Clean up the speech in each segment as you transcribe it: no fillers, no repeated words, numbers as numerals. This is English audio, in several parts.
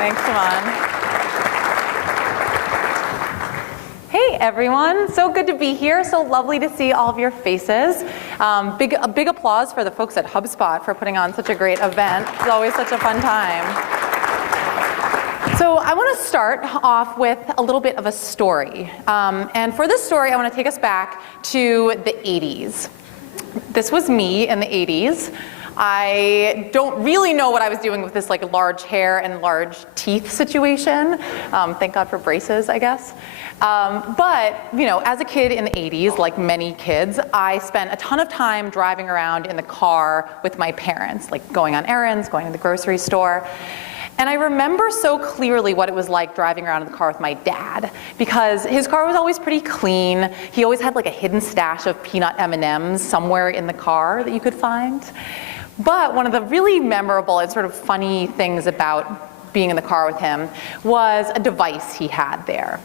Thanks, Simon. Hey everyone, so good to be here. So lovely to see all of your faces. A big applause for the folks at HubSpot for putting on such a great event. It's always such a fun time. So I want to start off with a little bit of a story. And for this story, I want to take us back to the 80s. This was me in the 80s. I don't really know what I was doing with this like large hair and large teeth situation. Thank God for braces, I guess. But you know, as a kid in the 80s, like many kids, I spent a ton of time driving around in the car with my parents, like going on errands, going to the grocery store. And I remember so clearly what it was like driving around in the car with my dad, because his car was always pretty clean. He always had like a hidden stash of peanut M&Ms somewhere in the car that you could find. But one of the really memorable and sort of funny things about being in the car with him was a device he had there.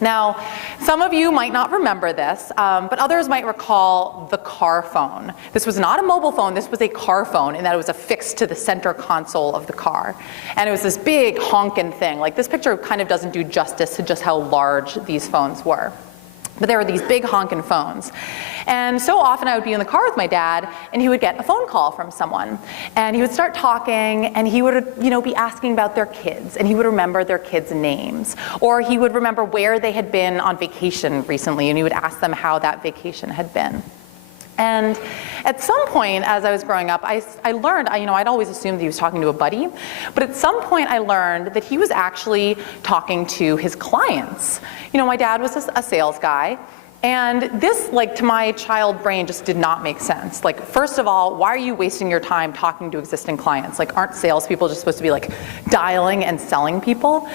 Now, some of you might not remember this, but others might recall the car phone. This was not a mobile phone, this was a car phone, in that it was affixed to the center console of the car. And it was this big honkin' thing. Like, this picture kind of doesn't do justice to just how large these phones were. But there were these big honkin' phones. And so often I would be in the car with my dad, and he would get a phone call from someone. And he would start talking, and he would, be asking about their kids, and he would remember their kids' names. Or he would remember where they had been on vacation recently, and he would ask them how that vacation had been. And at some point, as I was growing up, I learned, I'd always assumed that he was talking to a buddy, but at some point I learned that he was actually talking to his clients. My dad was a sales guy, and this, like, to my child brain just did not make sense. Like, first of all, why are you wasting your time talking to existing clients? Like, aren't salespeople just supposed to be like dialing and selling people?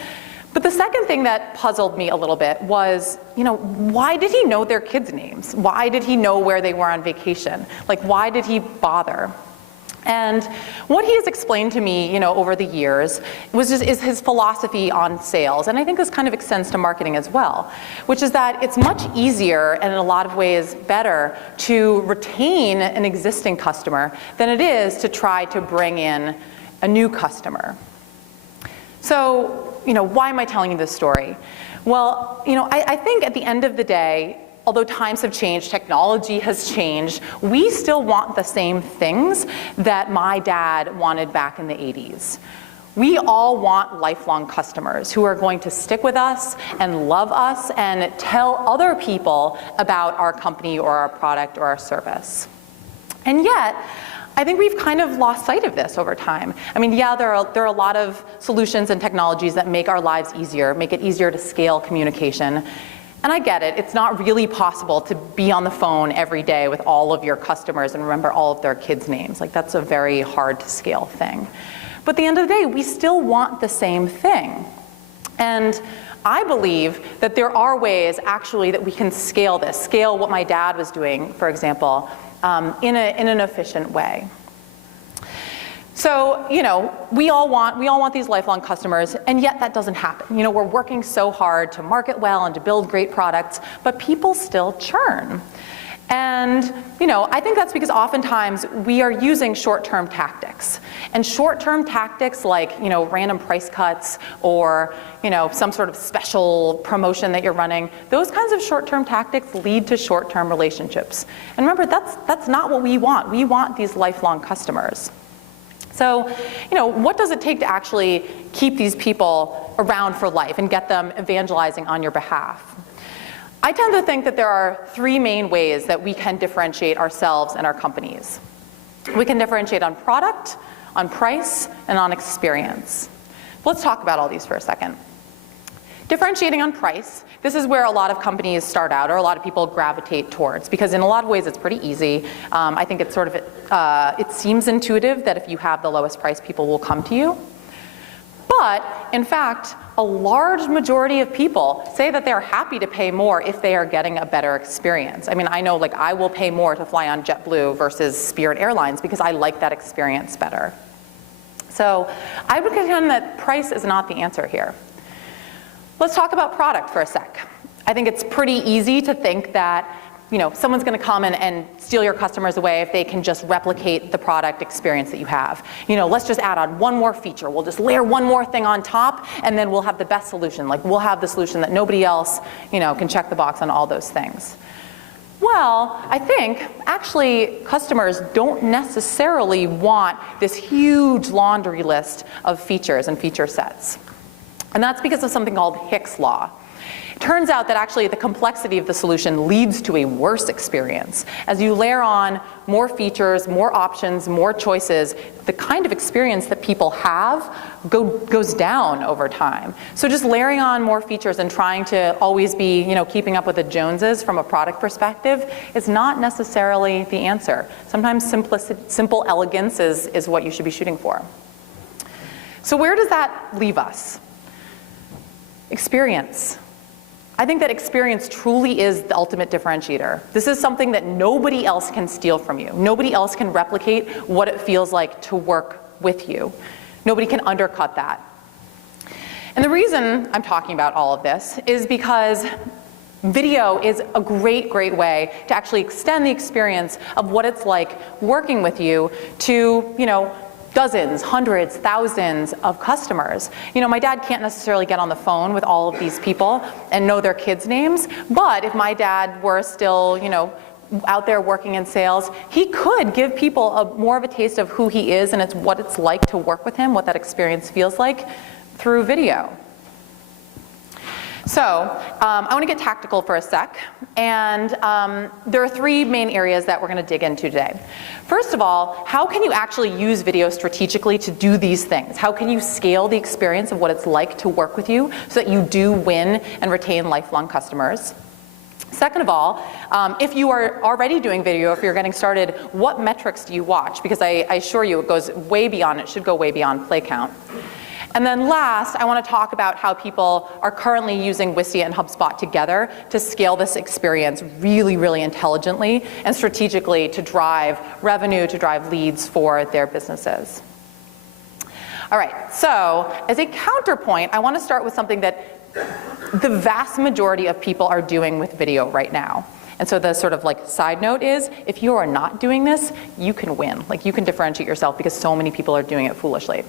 But the second thing that puzzled me a little bit was, why did he know their kids' names? Why did he know where they were on vacation? Like, why did he bother? And what he has explained to me, over the years is his philosophy on sales. And I think this kind of extends to marketing as well, which is that it's much easier and in a lot of ways better to retain an existing customer than it is to try to bring in a new customer. So, why am I telling you this story? Well, I think at the end of the day, although times have changed, technology has changed, we still want the same things that my dad wanted back in the 80s. We all want lifelong customers who are going to stick with us and love us and tell other people about our company or our product or our service. And yet, I think we've kind of lost sight of this over time. There are a lot of solutions and technologies that make our lives easier, make it easier to scale communication. And I get it, it's not really possible to be on the phone every day with all of your customers and remember all of their kids' names. Like, that's a very hard to scale thing. But at the end of the day, we still want the same thing. And I believe that there are ways actually that we can scale this, scale what my dad was doing, for example, in an efficient way. So, we all want these lifelong customers, and yet that doesn't happen. We're working so hard to market well and to build great products, but people still churn. And, I think that's because oftentimes we are using short-term tactics. And short-term tactics like, random price cuts or, some sort of special promotion that you're running, those kinds of short-term tactics lead to short-term relationships. And remember, that's not what we want. We want these lifelong customers. So, what does it take to actually keep these people around for life and get them evangelizing on your behalf? I tend to think that there are three main ways that we can differentiate ourselves and our companies. We can differentiate on product, on price, and on experience. Let's talk about all these for a second. Differentiating on price, this is where a lot of companies start out, or a lot of people gravitate towards, because in a lot of ways it's pretty easy. I think it's it seems intuitive that if you have the lowest price, people will come to you. But in fact, a large majority of people say that they're happy to pay more if they are getting a better experience. I know, like, I will pay more to fly on JetBlue versus Spirit Airlines because I like that experience better. So I would contend that price is not the answer here. Let's talk about product for a sec. I think it's pretty easy to think that someone's going to come and steal your customers away if they can just replicate the product experience that you have. Let's just add on one more feature. We'll just layer one more thing on top, and then we'll have the best solution. Like, we'll have the solution that nobody else, can check the box on all those things. Well, I think actually customers don't necessarily want this huge laundry list of features and feature sets. And that's because of something called Hick's law. It turns out that actually the complexity of the solution leads to a worse experience. As you layer on more features, more options, more choices, the kind of experience that people have goes down over time. So just layering on more features and trying to always be, keeping up with the Joneses from a product perspective is not necessarily the answer. Sometimes simple elegance is what you should be shooting for. So where does that leave us? Experience. I think that experience truly is the ultimate differentiator. This is something that nobody else can steal from you. Nobody else can replicate what it feels like to work with you. Nobody can undercut that. And the reason I'm talking about all of this is because video is a great, great way to actually extend the experience of what it's like working with you to, dozens, hundreds, thousands of customers. My dad can't necessarily get on the phone with all of these people and know their kids' names, but if my dad were still, out there working in sales, he could give people more of a taste of who he is and what it's like to work with him, what that experience feels like through video. So I want to get tactical for a sec, and there are three main areas that we're going to dig into today. First of all, how can you actually use video strategically to do these things? How can you scale the experience of what it's like to work with you so that you do win and retain lifelong customers? Second of all, if you are already doing video, if you're getting started, what metrics do you watch? Because I assure you it goes way beyond, it should go way beyond play count. And then last, I want to talk about how people are currently using Wistia and HubSpot together to scale this experience really, really intelligently and strategically to drive revenue, to drive leads for their businesses. All right, so as a counterpoint, I want to start with something that the vast majority of people are doing with video right now. And so the sort of side note is, if you are not doing this, you can win. You can differentiate yourself because so many people are doing it foolishly.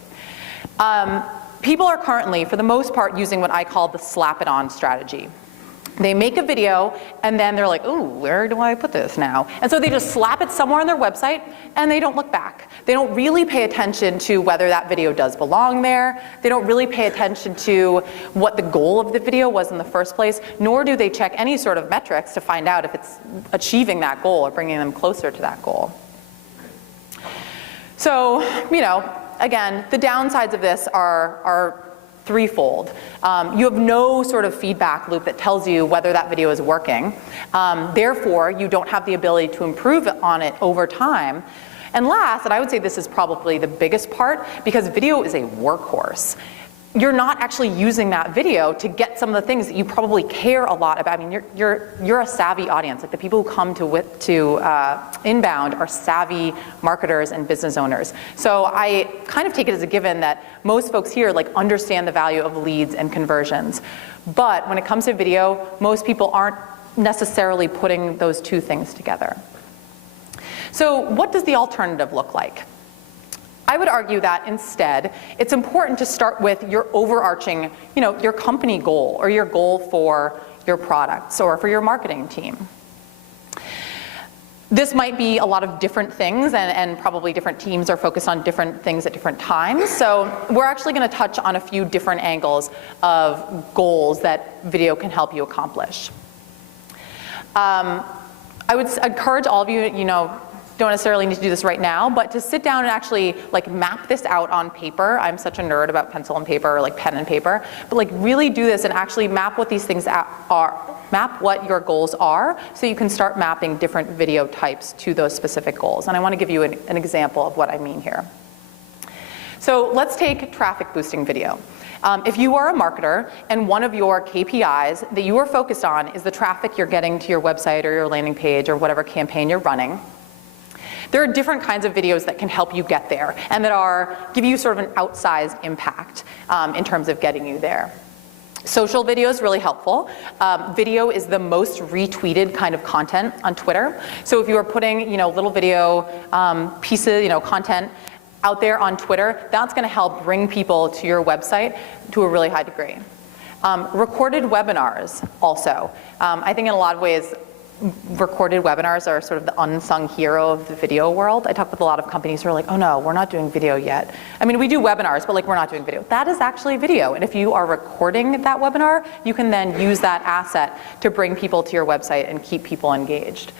People are currently, for the most part, using what I call the slap it on strategy. They make a video and then they're like, ooh, where do I put this now? And so they just slap it somewhere on their website and they don't look back. They don't really pay attention to whether that video does belong there. They don't really pay attention to what the goal of the video was in the first place, nor do they check any sort of metrics to find out if it's achieving that goal or bringing them closer to that goal. So, again, the downsides of this are threefold. You have no sort of feedback loop that tells you whether that video is working. Therefore, you don't have the ability to improve on it over time. And last, and I would say this is probably the biggest part, because video is a workhorse. You're not actually using that video to get some of the things that you probably care a lot about. I mean, you're a savvy audience. The people who come to Inbound are savvy marketers and business owners. So I kind of take it as a given that most folks here understand the value of leads and conversions. But when it comes to video, most people aren't necessarily putting those two things together. So what does the alternative look like? I would argue that instead, it's important to start with your overarching, your company goal or your goal for your products or for your marketing team. This might be a lot of different things, and probably different teams are focused on different things at different times. So we're actually going to touch on a few different angles of goals that video can help you accomplish. I would encourage all of you, don't necessarily need to do this right now, but to sit down and actually map this out on paper. I'm such a nerd about pencil and paper, or pen and paper, but really do this and actually map what these things are, map what your goals are, so you can start mapping different video types to those specific goals. And I want to give you an example of what I mean here. So let's take traffic boosting video. If you are a marketer and one of your KPIs that you are focused on is the traffic you're getting to your website or your landing page or whatever campaign you're running, there are different kinds of videos that can help you get there and that give you sort of an outsized impact in terms of getting you there. Social video is really helpful. Video is the most retweeted kind of content on Twitter. So if you are putting, little video pieces, content out there on Twitter, that's going to help bring people to your website to a really high degree. Recorded webinars also. I think in a lot of ways, recorded webinars are sort of the unsung hero of the video world. I talk with a lot of companies who are like, oh no, we're not doing video yet. I mean, we do webinars, but we're not doing video. That is actually video. And if you are recording that webinar, you can then use that asset to bring people to your website and keep people engaged.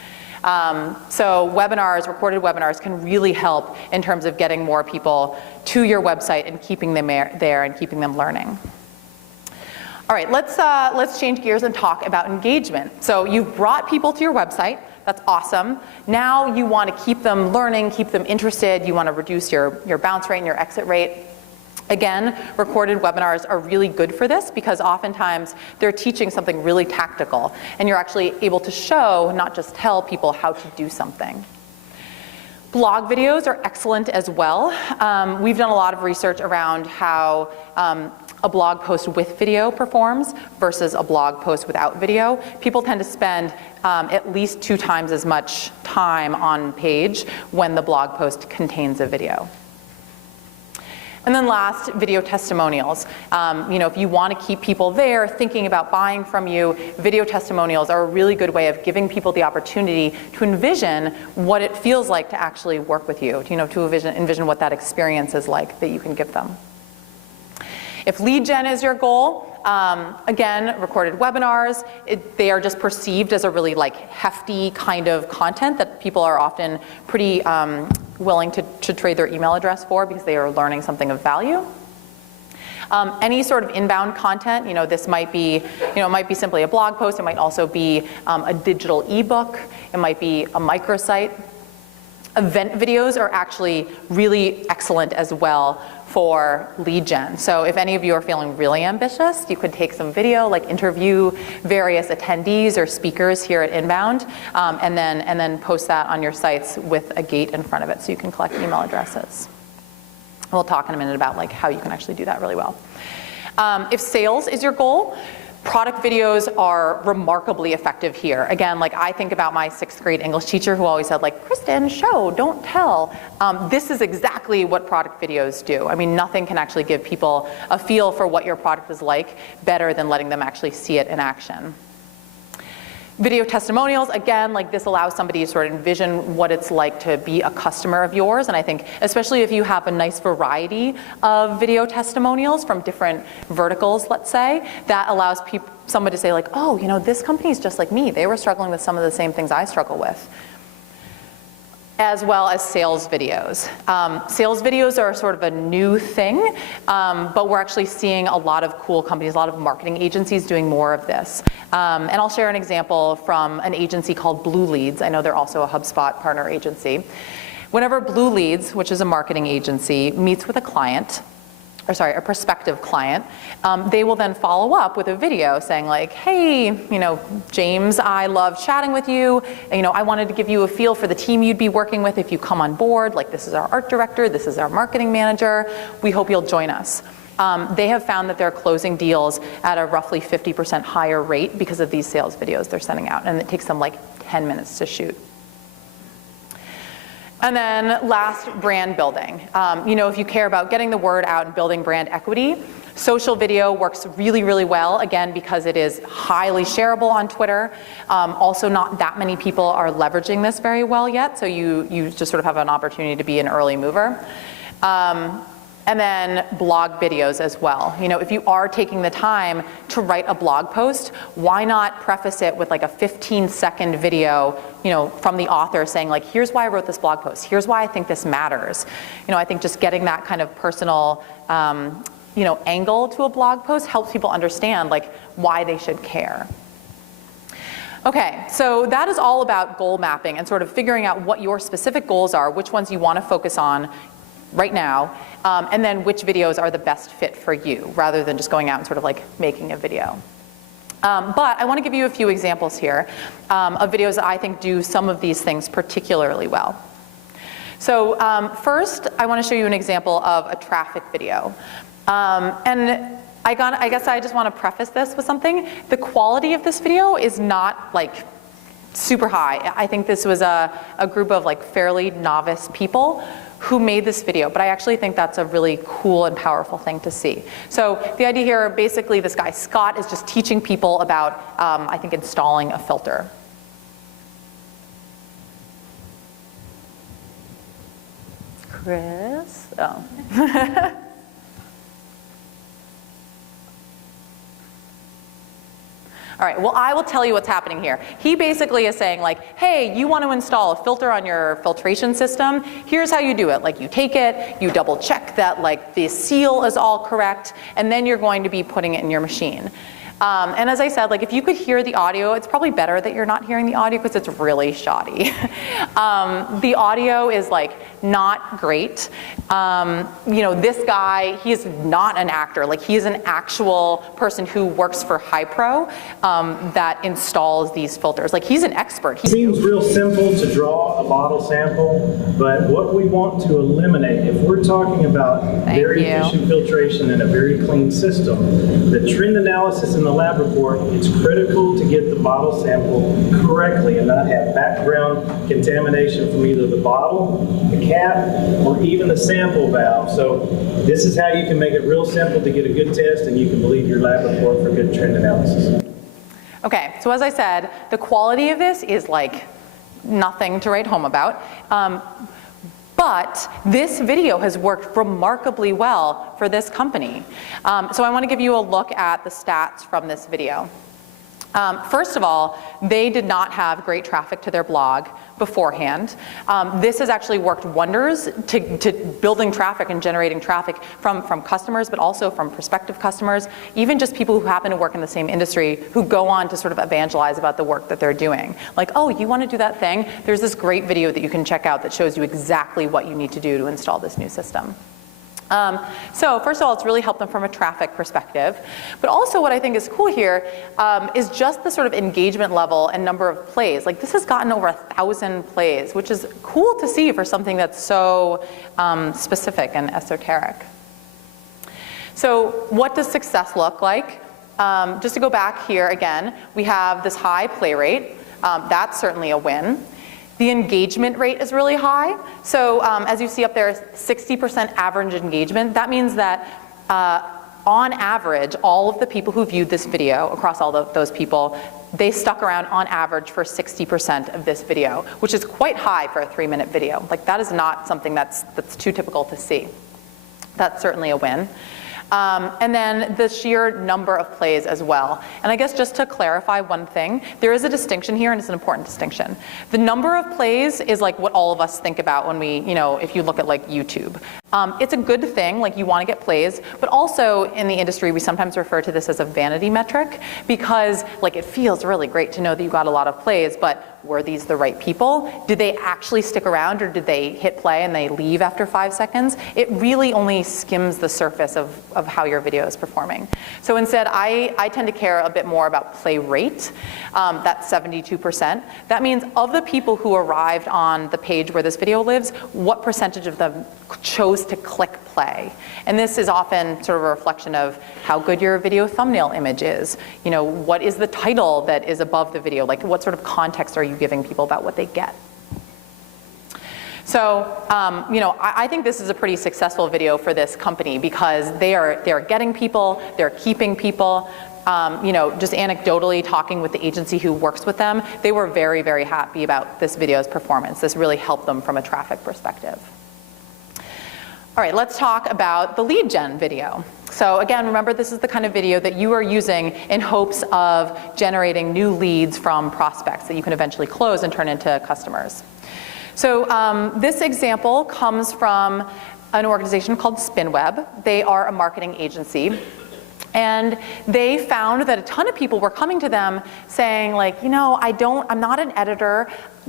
So webinars, recorded webinars can really help in terms of getting more people to your website and keeping them there and keeping them learning. All right, let's change gears and talk about engagement. So you've brought people to your website. That's awesome. Now you want to keep them learning, keep them interested. You want to reduce your bounce rate and your exit rate. Again, recorded webinars are really good for this because oftentimes they're teaching something really tactical, and you're actually able to show, not just tell people how to do something. Blog videos are excellent as well. We've done a lot of research around how a blog post with video performs versus a blog post without video. People tend to spend at least 2 times as much time on page when the blog post contains a video. And then last, video testimonials. If you want to keep people there thinking about buying from you, video testimonials are a really good way of giving people the opportunity to envision what it feels like to actually work with you, to envision what that experience is like that you can give them. If lead gen is your goal, again, recorded webinars, they are just perceived as a really hefty kind of content that people are often pretty willing to trade their email address for because they are learning something of value. Any sort of inbound content, this might be, it might be simply a blog post, it might also be a digital ebook, it might be a microsite. Event videos are actually really excellent as well for lead gen. So if any of you are feeling really ambitious, you could take some video, interview various attendees or speakers here at Inbound, and then post that on your sites with a gate in front of it so you can collect email addresses. We'll talk in a minute about how you can actually do that really well. If sales is your goal, product videos are remarkably effective here. Again, I think about my 6th grade English teacher who always said, Kristen, show, don't tell. This is exactly what product videos do. I mean, nothing can actually give people a feel for what your product is like better than letting them actually see it in action. Video testimonials, again, this allows somebody to sort of envision what it's like to be a customer of yours. And I think, especially if you have a nice variety of video testimonials from different verticals, let's say, that allows somebody to say oh, this company's just like me. They were struggling with some of the same things I struggle with. As well as sales videos. Sales videos are sort of a new thing, but we're actually seeing a lot of cool companies, a lot of marketing agencies doing more of this. And I'll share an example from an agency called Blue Leads. I know they're also a HubSpot partner agency. Whenever Blue Leads, which is a marketing agency, meets with a client, a prospective client, they will then follow up with a video saying hey, James, I love chatting with you. I wanted to give you a feel for the team you'd be working with if you come on board. This is our art director, this is our marketing manager. We hope you'll join us. They have found that they're closing deals at a roughly 50% higher rate because of these sales videos they're sending out, and it takes them 10 minutes to shoot. And then last, brand building. If you care about getting the word out and building brand equity, social video works really, really well, again, because it is highly shareable on Twitter. Also, not that many people are leveraging this very well yet, so you just sort of have an opportunity to be an early mover. And then blog videos as well. If you are taking the time to write a blog post, why not preface it with a 15-second video, from the author saying here's why I wrote this blog post, here's why I think this matters. I think just getting that kind of personal, angle to a blog post helps people understand why they should care. Okay, so that is all about goal mapping and sort of figuring out what your specific goals are, which ones you want to focus on right now, and then which videos are the best fit for you, rather than just going out and sort of making a video. But I want to give you a few examples here of videos that I think do some of these things particularly well. So first, I want to show you an example of a traffic video. And I guess I just want to preface this with something. The quality of this video is not like super high. I think this was a group of like fairly novice people who made this video, but I actually think that's a really cool and powerful thing to see. So the idea here, basically this guy Scott is just teaching people about, I think, installing a filter. Chris, oh. All right, well, I will tell you what's happening here. He basically is saying like, hey, you want to install a filter on your filtration system? Here's how you do it. Like you take it, you double check that like the seal is all correct, and then you're going to be putting it in your machine. And as I said, like if you could hear the audio, it's probably better that you're not hearing the audio because it's really shoddy. The audio is like not great. You know, this guy, he's not an actor. Like he's an actual person who works for HiPro that installs these filters. Like he's an expert. It seems real simple to draw a bottle sample, but what we want to eliminate, if we're talking about very efficient filtration and a very clean system, the trend analysis in the lab report, it's critical to get the bottle sample correctly and not have background contamination from either the bottle, the cap, or even the sample valve. So this is how you can make it real simple to get a good test, and you can believe your lab report for good trend analysis. Okay, so as I said, the quality of this is like nothing to write home about. But this video has worked remarkably well for this company. So I want to give you a look at the stats from this video. First of all, they did not have great traffic to their blog beforehand. This has actually worked wonders to building traffic and generating traffic from customers, but also from prospective customers, even just people who happen to work in the same industry who go on to sort of evangelize about the work that they're doing. Like, oh, you want to do that thing? There's this great video that you can check out that shows you exactly what you need to do to install this new system. So first of all, it's really helped them from a traffic perspective. But also what I think is cool here is just the sort of engagement level and number of plays. Like this has gotten over 1,000 plays, which is cool to see for something that's so specific and esoteric. So what does success look like? Just to go back here again, we have this high play rate. That's certainly a win. The engagement rate is really high. So as you see up there, 60% average engagement. That means that on average, all of the people who viewed this video, across all those people, they stuck around on average for 60% of this video, which is quite high for a 3-minute video. Like that is not something that's too typical to see. That's certainly a win. And then the sheer number of plays as well. And I guess just to clarify one thing, there is a distinction here, and it's an important distinction. The number of plays is like what all of us think about when we, you know, if you look at like YouTube. It's a good thing, like you want to get plays, but also in the industry we sometimes refer to this as a vanity metric because like it feels really great to know that you got a lot of plays, but were these the right people? Did they actually stick around, or did they hit play and they leave after 5 seconds? It really only skims the surface of how your video is performing. So instead, I tend to care a bit more about play rate. That's 72%. That means of the people who arrived on the page where this video lives, what percentage of them chose to click play? And this is often sort of a reflection of how good your video thumbnail image is. You know, what is the title that is above the video? Like what sort of context are you giving people about what they get? So, you know, I think this is a pretty successful video for this company because they're getting people, they're keeping people. You know, just anecdotally talking with the agency who works with them, they were very, very happy about this video's performance. This really helped them from a traffic perspective. All right, let's talk about the lead gen video. So again, remember this is the kind of video that you are using in hopes of generating new leads from prospects that you can eventually close and turn into customers. So this example comes from an organization called SpinWeb. They are a marketing agency. And they found that a ton of people were coming to them saying like, you know, I'm not an editor,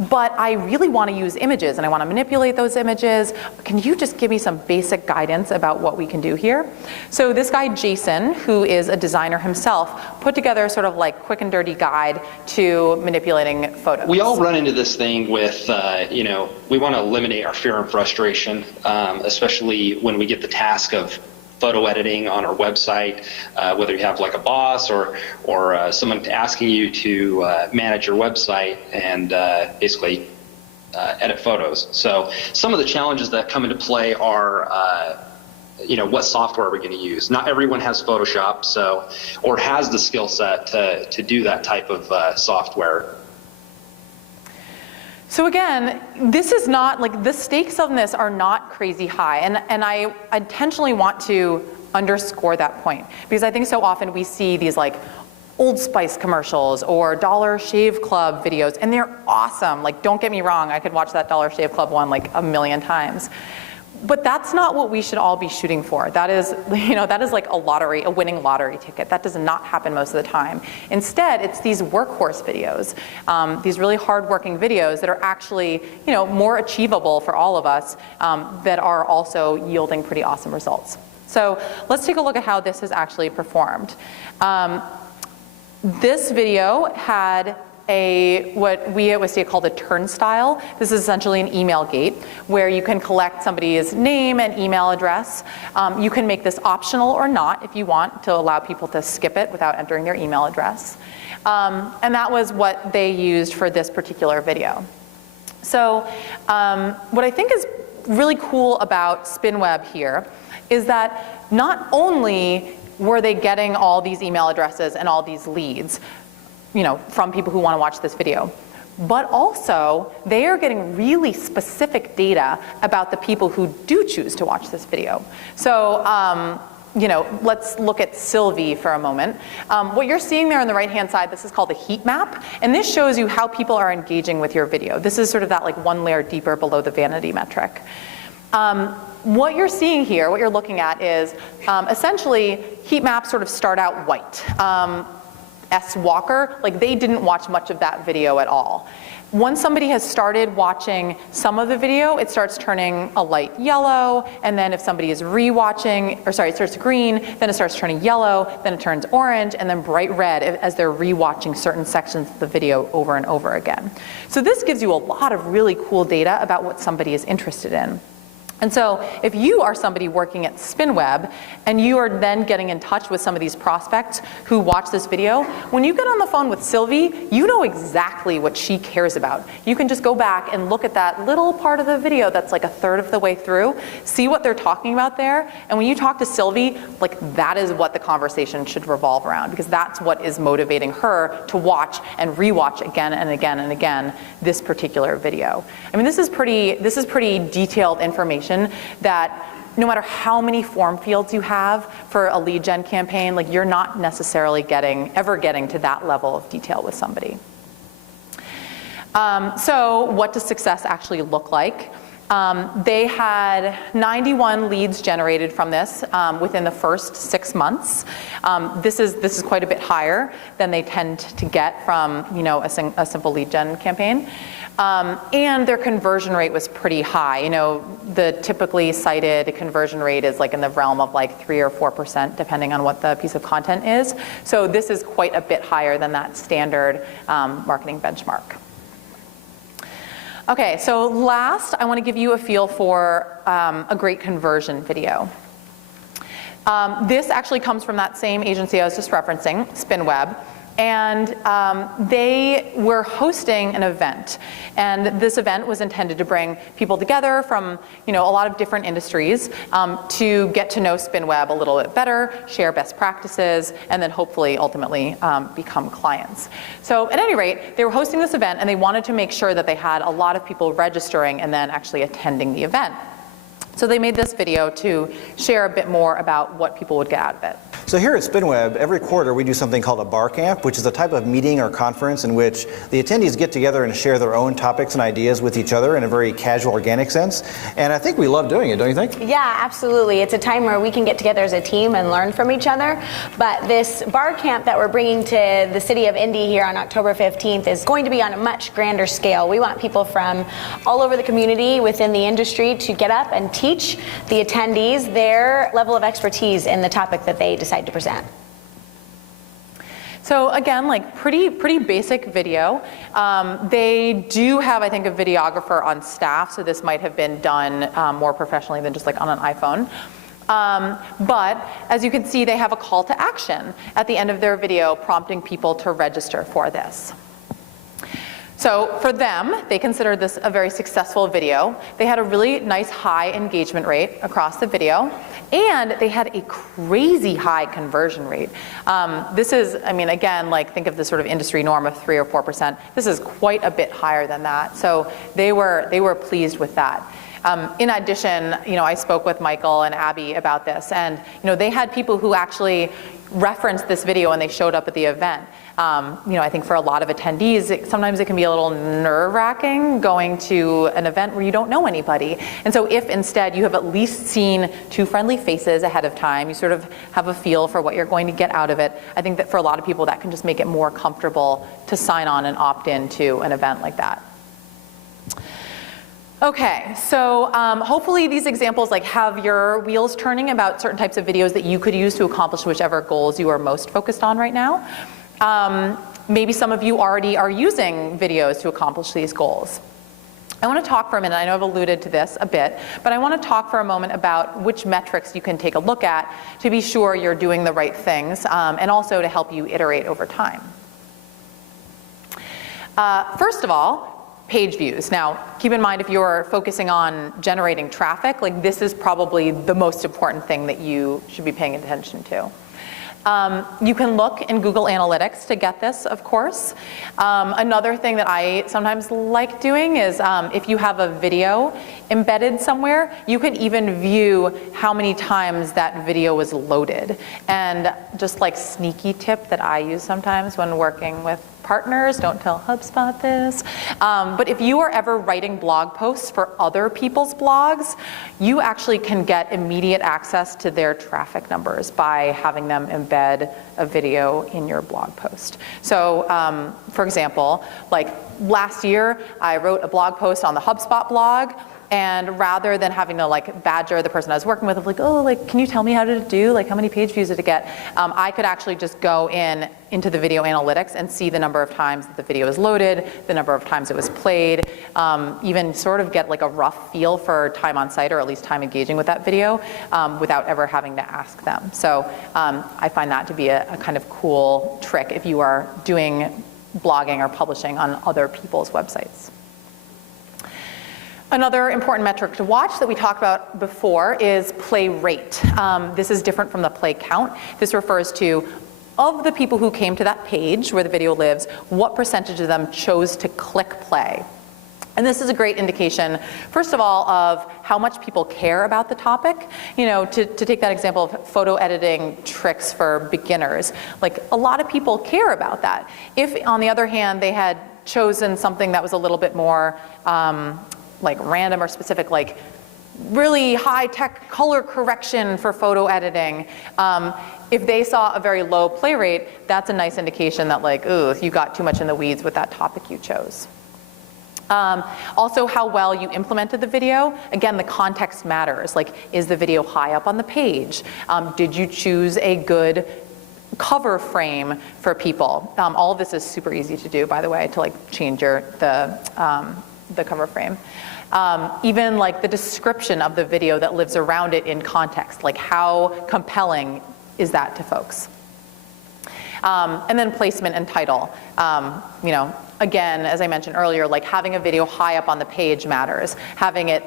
but I really want to use images and I want to manipulate those images. Can you just give me some basic guidance about what we can do here? So this guy, Jason, who is a designer himself, put together sort of like quick and dirty guide to manipulating photos. We all run into this thing with, you know, we want to eliminate our fear and frustration, especially when we get the task of photo editing on our website, whether you have like a boss or someone asking you to manage your website and basically edit photos. So some of the challenges that come into play are what software are we going to use? Not everyone has Photoshop, or has the skill set to do that type of software. So again, this is not, like, the stakes of this are not crazy high, and I intentionally want to underscore that point, because I think so often we see these like Old Spice commercials or Dollar Shave Club videos, and they're awesome. Like, don't get me wrong, I could watch that Dollar Shave Club one like a million times. But that's not what we should all be shooting for. That is, that is like a winning lottery ticket. That does not happen most of the time. Instead, it's these workhorse videos, these really hardworking videos that are actually, more achievable for all of us, that are also yielding pretty awesome results. So let's take a look at how this has actually performed. This video had what we at Wistia call the turnstile. This is essentially an email gate where you can collect somebody's name and email address. You can make this optional or not if you want to allow people to skip it without entering their email address. And that was what they used for this particular video. So what I think is really cool about SpinWeb here is that not only were they getting all these email addresses and all these leads, from people who want to watch this video, but also they are getting really specific data about the people who do choose to watch this video. So, let's look at Sylvie for a moment. What you're seeing there on the right-hand side, this is called a heat map, and this shows you how people are engaging with your video. This is sort of that like one layer deeper below the vanity metric. What you're seeing here, what you're looking at is essentially heat maps sort of start out white. S. Walker, like they didn't watch much of that video at all. Once somebody has started watching some of the video, it starts turning a light yellow, and then if somebody is it starts green, then it starts turning yellow, then it turns orange, and then bright red as they're rewatching certain sections of the video over and over again. So this gives you a lot of really cool data about what somebody is interested in. And so if you are somebody working at SpinWeb and you are then getting in touch with some of these prospects who watch this video, when you get on the phone with Sylvie, you know exactly what she cares about. You can just go back and look at that little part of the video that's like a third of the way through, see what they're talking about there, and when you talk to Sylvie, like that is what the conversation should revolve around, because that's what is motivating her to watch and rewatch again and again and again this particular video. I mean, this is pretty detailed information that no matter how many form fields you have for a lead gen campaign, like you're not necessarily ever getting to that level of detail with somebody. So what does success actually look like? They had 91 leads generated from this within the first 6 months. This is quite a bit higher than they tend to get from a simple lead gen campaign. And their conversion rate was pretty high. The typically cited conversion rate is like in the realm of like 3 or 4%, depending on what the piece of content is. So this is quite a bit higher than that standard marketing benchmark. Okay, so last, I want to give you a feel for a great conversion video. This actually comes from that same agency I was just referencing, SpinWeb. And they were hosting an event, and this event was intended to bring people together from a lot of different industries to get to know SpinWeb a little bit better, share best practices, and then hopefully ultimately become clients. So at any rate, they were hosting this event, and they wanted to make sure that they had a lot of people registering and then actually attending the event. So they made this video to share a bit more about what people would get out of it. So here at SpinWeb, every quarter we do something called a bar camp, which is a type of meeting or conference in which the attendees get together and share their own topics and ideas with each other in a very casual, organic sense. And I think we love doing it, don't you think? Yeah, absolutely. It's a time where we can get together as a team and learn from each other. But this bar camp that we're bringing to the city of Indy here on October 15th is going to be on a much grander scale. We want people from all over the community within the industry to get up and teach the attendees their level of expertise in the topic that they decide to present. So again, like pretty basic video. They do have, I think, a videographer on staff, so this might have been done more professionally than just like on an iPhone. But as you can see, they have a call to action at the end of their video prompting people to register for this. So for them, they considered this a very successful video. They had a really nice high engagement rate across the video, and they had a crazy high conversion rate. This is, I mean, again, like think of the sort of industry norm of 3 or 4%. This is quite a bit higher than that. So they were pleased with that. In addition, I spoke with Michael and Abby about this, and they had people who actually referenced this video when they showed up at the event. I think for a lot of attendees, sometimes it can be a little nerve-wracking going to an event where you don't know anybody. And so if instead you have at least seen 2 friendly faces ahead of time, you sort of have a feel for what you're going to get out of it, I think that for a lot of people that can just make it more comfortable to sign on and opt in to an event like that. Okay, so hopefully these examples have your wheels turning about certain types of videos that you could use to accomplish whichever goals you are most focused on right now. Maybe some of you already are using videos to accomplish these goals. I want to talk for a minute, I know I've alluded to this a bit, but I want to talk for a moment about which metrics you can take a look at to be sure you're doing the right things, and also to help you iterate over time. First of all, page views. Now, keep in mind if you're focusing on generating traffic, this is probably the most important thing that you should be paying attention to. You can look in Google Analytics to get this, of course. Another thing that I sometimes like doing is if you have a video embedded somewhere, you can even view how many times that video was loaded. And just sneaky tip that I use sometimes when working with partners, don't tell HubSpot this, but if you are ever writing blog posts for other people's blogs, you actually can get immediate access to their traffic numbers by having them embed a video in your blog post. So for example, last year I wrote a blog post on the HubSpot blog, and rather than having to badger the person I was working with of can you tell me how to do, how many page views did it get? I could actually just go into the video analytics and see the number of times that the video was loaded, the number of times it was played, even sort of get a rough feel for time on site, or at least time engaging with that video, without ever having to ask them. So I find that to be a kind of cool trick if you are doing blogging or publishing on other people's websites. Another important metric to watch that we talked about before is play rate. This is different from the play count. This refers to, of the people who came to that page where the video lives, what percentage of them chose to click play. And this is a great indication, first of all, of how much people care about the topic. To take that example of photo editing tricks for beginners, a lot of people care about that. If, on the other hand, they had chosen something that was a little bit more random or specific, really high-tech color correction for photo editing, if they saw a very low play rate, that's a nice indication that ooh, you got too much in the weeds with that topic you chose. Also, how well you implemented the video. Again, the context matters. Is the video high up on the page? Did you choose a good cover frame for people? All of this is super easy to do, by the way, to change the cover frame. Even the description of the video that lives around it in context, how compelling is that to folks? And then placement and title. Again, as I mentioned earlier, having a video high up on the page matters. Having it,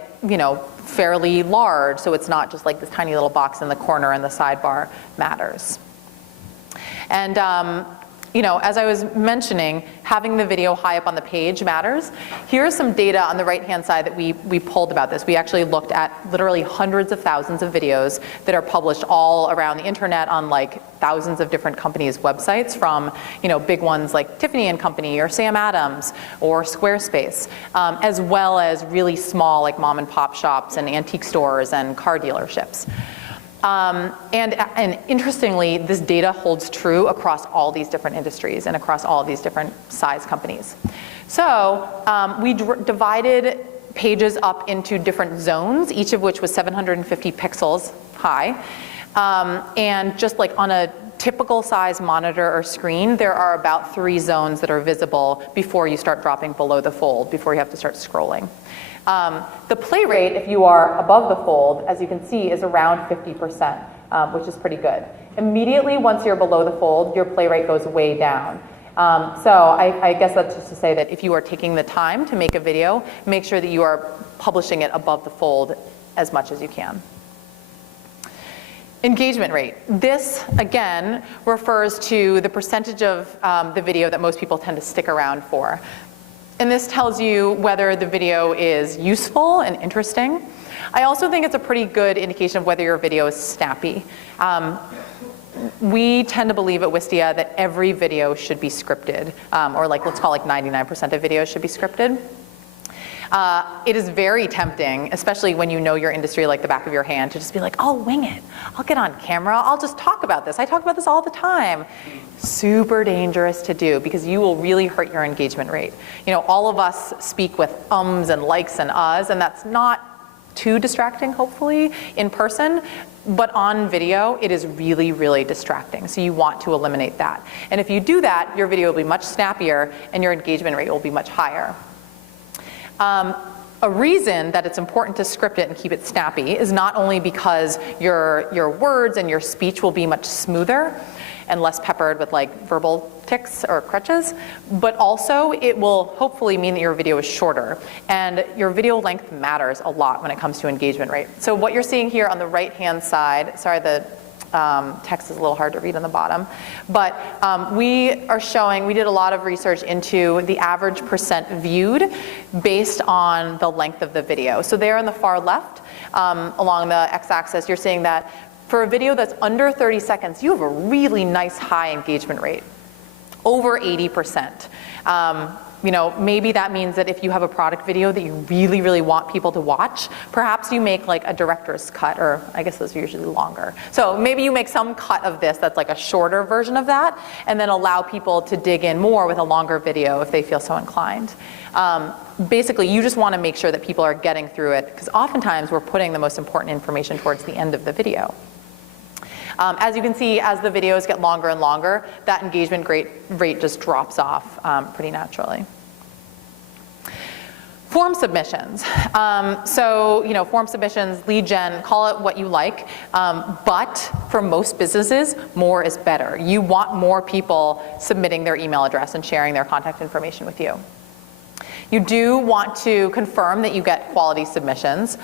fairly large, so it's not just this tiny little box in the corner in the sidebar, matters. And as I was mentioning, having the video high up on the page matters. Here's some data on the right-hand side that we pulled about this. We actually looked at literally hundreds of thousands of videos that are published all around the internet on thousands of different companies' websites, from big ones like Tiffany & Company or Sam Adams or Squarespace, as well as really small mom and pop shops and antique stores and car dealerships. And interestingly, this data holds true across all these different industries and across all of these different size companies. So we divided pages up into different zones, each of which was 750 pixels high. And just on a typical size monitor or screen, there are about 3 zones that are visible before you start dropping below the fold, before you have to start scrolling. The play rate, if you are above the fold, as you can see, is around 50%, which is pretty good. Immediately, once you're below the fold, your play rate goes way down. So I guess that's just to say that if you are taking the time to make a video, make sure that you are publishing it above the fold as much as you can. Engagement rate. This, again, refers to the percentage of the video that most people tend to stick around for. And this tells you whether the video is useful and interesting. I also think it's a pretty good indication of whether your video is snappy. We tend to believe at Wistia that every video should be scripted, or let's call 99% of videos should be scripted. It is very tempting, especially when you know your industry like the back of your hand, to just be like, I'll wing it. I'll get on camera. I'll just talk about this. I talk about this all the time. Super dangerous to do because you will really hurt your engagement rate. All of us speak with ums and likes and uhs, and that's not too distracting, hopefully, in person. But on video, it is really, really distracting. So you want to eliminate that. And if you do that, your video will be much snappier and your engagement rate will be much higher. A reason that it's important to script it and keep it snappy is not only because your words and your speech will be much smoother and less peppered with verbal tics or crutches, but also it will hopefully mean that your video is shorter. And your video length matters a lot when it comes to engagement rate. So what you're seeing here on the right-hand side, sorry, the text is a little hard to read on the bottom, but we did a lot of research into the average percent viewed based on the length of the video. So there on the far left, along the x-axis, you're seeing that for a video that's under 30 seconds, you have a really nice high engagement rate, over 80%. Maybe that means that if you have a product video that you really, really want people to watch, perhaps you make a director's cut, or I guess those are usually longer. So maybe you make some cut of this that's a shorter version of that, and then allow people to dig in more with a longer video if they feel so inclined. Basically, you just want to make sure that people are getting through it, because oftentimes we're putting the most important information towards the end of the video. As you can see, as the videos get longer and longer, that engagement rate just drops off pretty naturally. Form submissions. Form submissions, lead gen, call it what you like, but for most businesses, more is better. You want more people submitting their email address and sharing their contact information with you. You do want to confirm that you get quality submissions.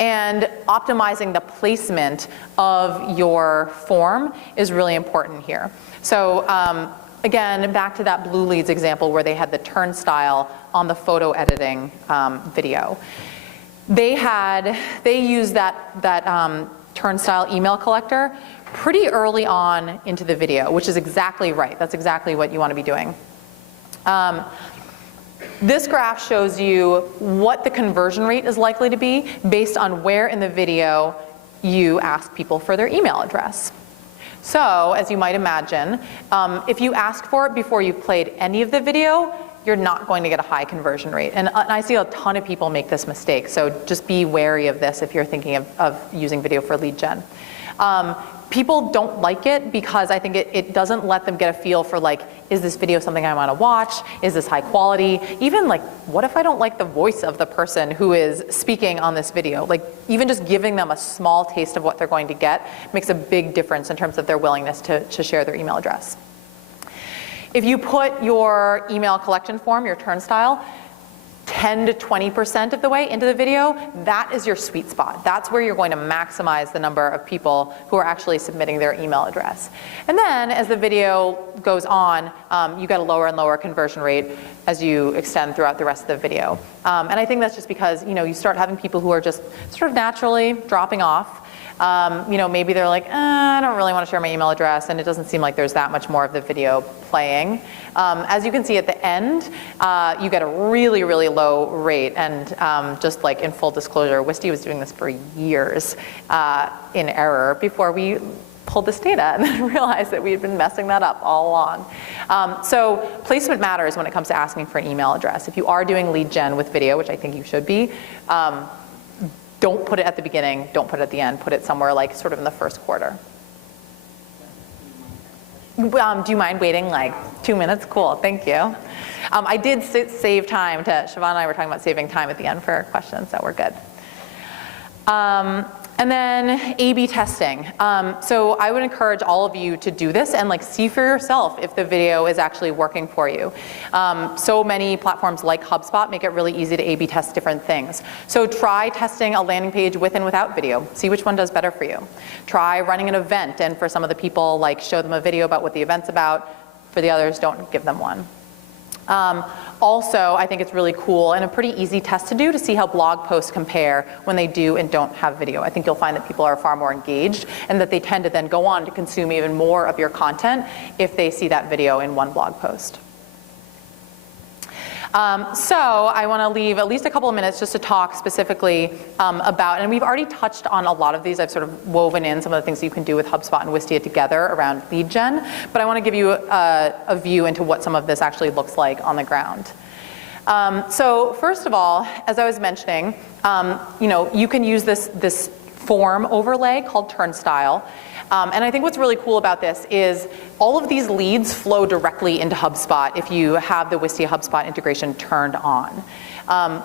And optimizing the placement of your form is really important here. So again, back to that Blue Leads example where they had the turnstile on the photo editing video. They used that turnstile email collector pretty early on into the video, which is exactly right. That's exactly what you want to be doing. This graph shows you what the conversion rate is likely to be based on where in the video you ask people for their email address. So, as you might imagine, if you ask for it before you've played any of the video, you're not going to get a high conversion rate. And I see a ton of people make this mistake, so just be wary of this if you're thinking of using video for lead gen. People don't like it because I think it doesn't let them get a feel for is this video something I want to watch? Is this high quality? Even what if I don't like the voice of the person who is speaking on this video? Even just giving them a small taste of what they're going to get makes a big difference in terms of their willingness to share their email address. If you put your email collection form, your turnstile, 10 to 20% of the way into the video, that is your sweet spot. That's where you're going to maximize the number of people who are actually submitting their email address. And then as the video goes on, you get a lower and lower conversion rate as you extend throughout the rest of the video. And I think that's just because you start having people who are just sort of naturally dropping off. Maybe they're like, I don't really want to share my email address, and it doesn't seem like there's that much more of the video playing. As you can see at the end, you get a really, really low rate, and just in full disclosure, Wistia was doing this for years in error before we pulled this data and then realized that we had been messing that up all along. So placement matters when it comes to asking for an email address. If you are doing lead gen with video, which I think you should be, don't put it at the beginning, don't put it at the end, put it somewhere sort of in the first quarter. Do you mind waiting like 2 minutes? Cool, thank you. I did save time Siobhan and I were talking about saving time at the end for questions, so we're good. And then A/B testing. So I would encourage all of you to do this and like see for yourself if the video is actually working for you. So many platforms like HubSpot make it really easy to A/B test different things. So try testing a landing page with and without video. See which one does better for you. Try running an event, and for some of the people, like show them a video about what the event's about. For the others, don't give them one. Also, I think it's really cool and a pretty easy test to do to see how blog posts compare when they do and don't have video. I think you'll find that people are far more engaged and that they tend to then go on to consume even more of your content if they see that video in one blog post. So I want to leave at least a couple of minutes just to talk specifically about, and we've already touched on a lot of these. I've sort of woven in some of the things that you can do with HubSpot and Wistia together around lead gen, but I want to give you a view into what some of this actually looks like on the ground. So first of all, as I was mentioning, you can use this form overlay called Turnstile. And I think what's really cool about this is all of these leads flow directly into HubSpot if you have the Wistia HubSpot integration turned on.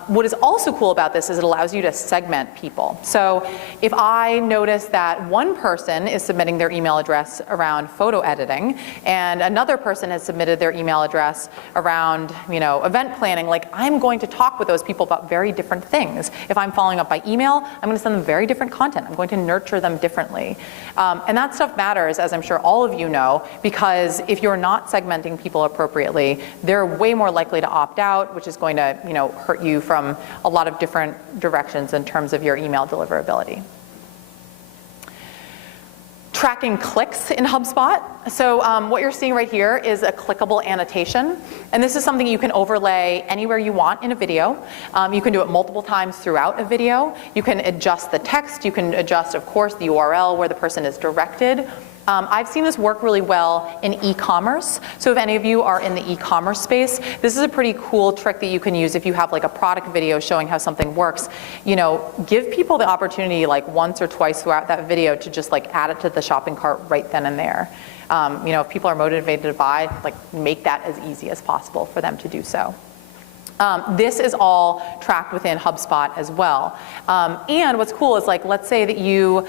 What is also cool about this is it allows you to segment people. So if I notice that one person is submitting their email address around photo editing and another person has submitted their email address around event planning, like I'm going to talk with those people about very different things. If I'm following up by email, I'm going to send them very different content. I'm going to nurture them differently. And that stuff matters, as I'm sure all of you know, because if you're not segmenting people appropriately, they're way more likely to opt out, which is going to hurt you from a lot of different directions in terms of your email deliverability. Tracking clicks in HubSpot. So what you're seeing right here is a clickable annotation. And this is something you can overlay anywhere you want in a video. You can do it multiple times throughout a video. You can adjust the text. You can adjust, of course, the URL where the person is directed. I've seen this work really well in e-commerce. So if any of you are in the e-commerce space, this is a pretty cool trick that you can use if you have like a product video showing how something works. Give people the opportunity like once or twice throughout that video to just like add it to the shopping cart right then and there. If people are motivated to buy, like make that as easy as possible for them to do so. This is all tracked within HubSpot as well. And what's cool is like, let's say that you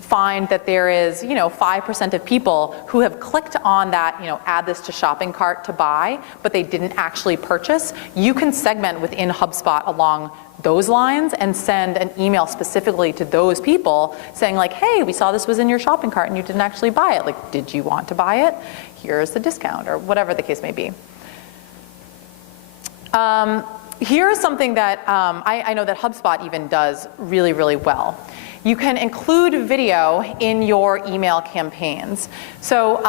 find that there is 5% of people who have clicked on that add this to shopping cart to buy, but they didn't actually purchase. You can segment within HubSpot along those lines and send an email specifically to those people saying like, hey, we saw this was in your shopping cart and you didn't actually buy it. Like, did you want to buy it? Here's the discount, or whatever the case may be. Here's something that I know that HubSpot even does really, really well. You can include video in your email campaigns. So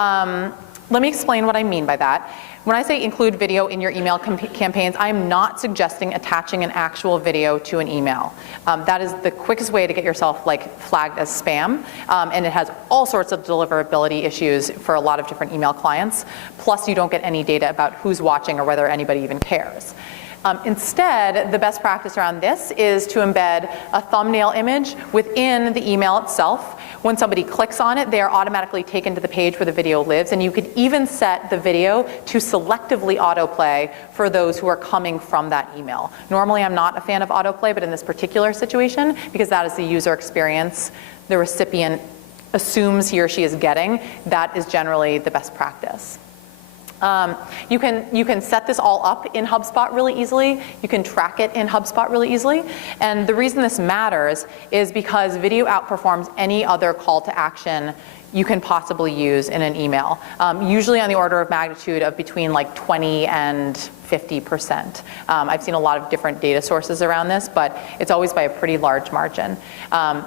let me explain what I mean by that. When I say include video in your email campaigns, I'm not suggesting attaching an actual video to an email. That is the quickest way to get yourself flagged as spam, and it has all sorts of deliverability issues for a lot of different email clients. Plus, you don't get any data about who's watching or whether anybody even cares. Instead, the best practice around this is to embed a thumbnail image within the email itself. When somebody clicks on it, they are automatically taken to the page where the video lives, and you could even set the video to selectively autoplay for those who are coming from that email. Normally, I'm not a fan of autoplay, but in this particular situation, because that is the user experience the recipient assumes he or she is getting, that is generally the best practice. You can set this all up in HubSpot really easily. You can track it in HubSpot really easily. And the reason this matters is because video outperforms any other call to action you can possibly use in an email, usually on the order of magnitude of between 20 and 50%. I've seen a lot of different data sources around this, but it's always by a pretty large margin.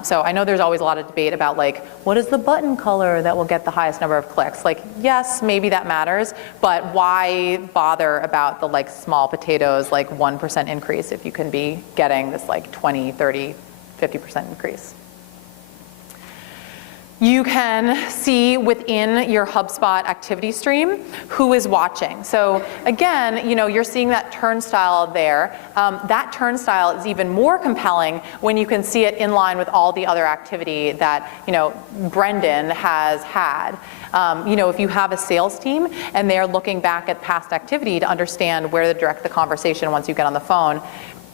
So I know there's always a lot of debate about what is the button color that will get the highest number of clicks? Yes, maybe that matters, but why bother about the small potatoes 1% increase if you can be getting this 20, 30, 50% increase? You can see within your HubSpot activity stream who is watching. So again, you're seeing that turnstile there. That turnstile is even more compelling when you can see it in line with all the other activity that Brendan has had. If you have a sales team and they're looking back at past activity to understand where to direct the conversation once you get on the phone,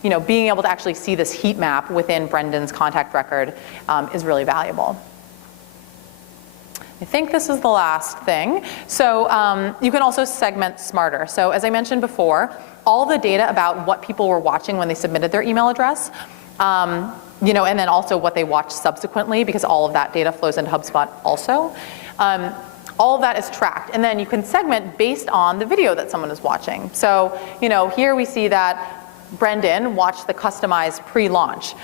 being able to actually see this heat map within Brendan's contact record is really valuable. I think this is the last thing. So you can also segment smarter. So as I mentioned before, all the data about what people were watching when they submitted their email address, and then also what they watched subsequently, because all of that data flows into HubSpot also. All of that is tracked, and then you can segment based on the video that someone is watching. So here we see that Brendan watched the customized pre-launch.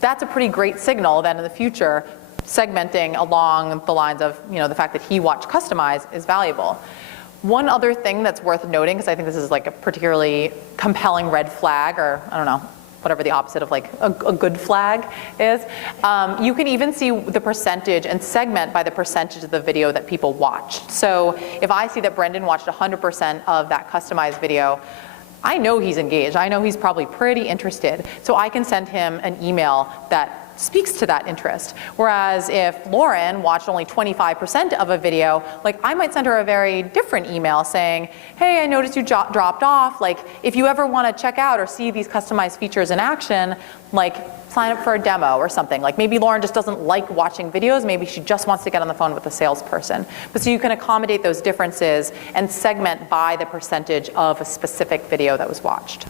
That's a pretty great signal that in the future, segmenting along the lines of the fact that he watched customize is valuable. One other thing that's worth noting, because I think this is like a particularly compelling red flag, or I don't know, whatever the opposite of like a good flag is, you can even see the percentage and segment by the percentage of the video that people watched. So if I see that Brendan watched 100% of that customized video, I know he's engaged. I know he's probably pretty interested. So I can send him an email that speaks to that interest. Whereas if Lauren watched only 25% of a video, I might send her a very different email saying, hey, I noticed you dropped off. If you ever want to check out or see these customized features in action, sign up for a demo or something. Maybe Lauren just doesn't like watching videos. Maybe she just wants to get on the phone with a salesperson. But so you can accommodate those differences and segment by the percentage of a specific video that was watched.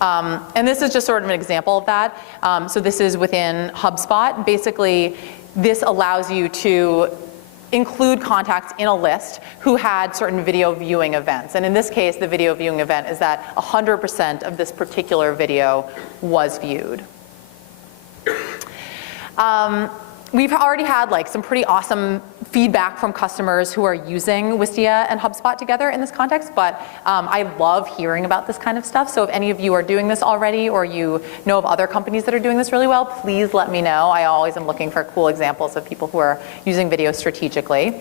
And this is just sort of an example of that. So this is within HubSpot. Basically, this allows you to include contacts in a list who had certain video viewing events. And in this case, the video viewing event is that 100% of this particular video was viewed. We've already had some pretty awesome feedback from customers who are using Wistia and HubSpot together in this context, but I love hearing about this kind of stuff. So if any of you are doing this already, or you know of other companies that are doing this really well, please let me know. I always am looking for cool examples of people who are using video strategically.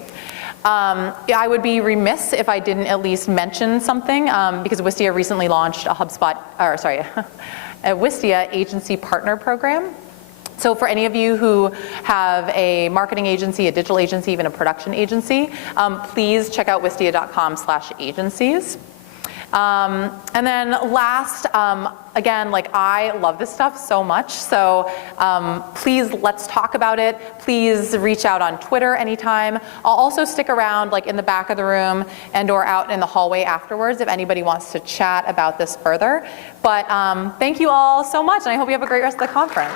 I would be remiss if I didn't at least mention something, because Wistia recently launched a Wistia agency partner program. So for any of you who have a marketing agency, a digital agency, even a production agency, please check out wistia.com/agencies. And then last, again, I love this stuff so much, so please let's talk about it. Please reach out on Twitter anytime. I'll also stick around in the back of the room and or out in the hallway afterwards if anybody wants to chat about this further. But thank you all so much, and I hope you have a great rest of the conference.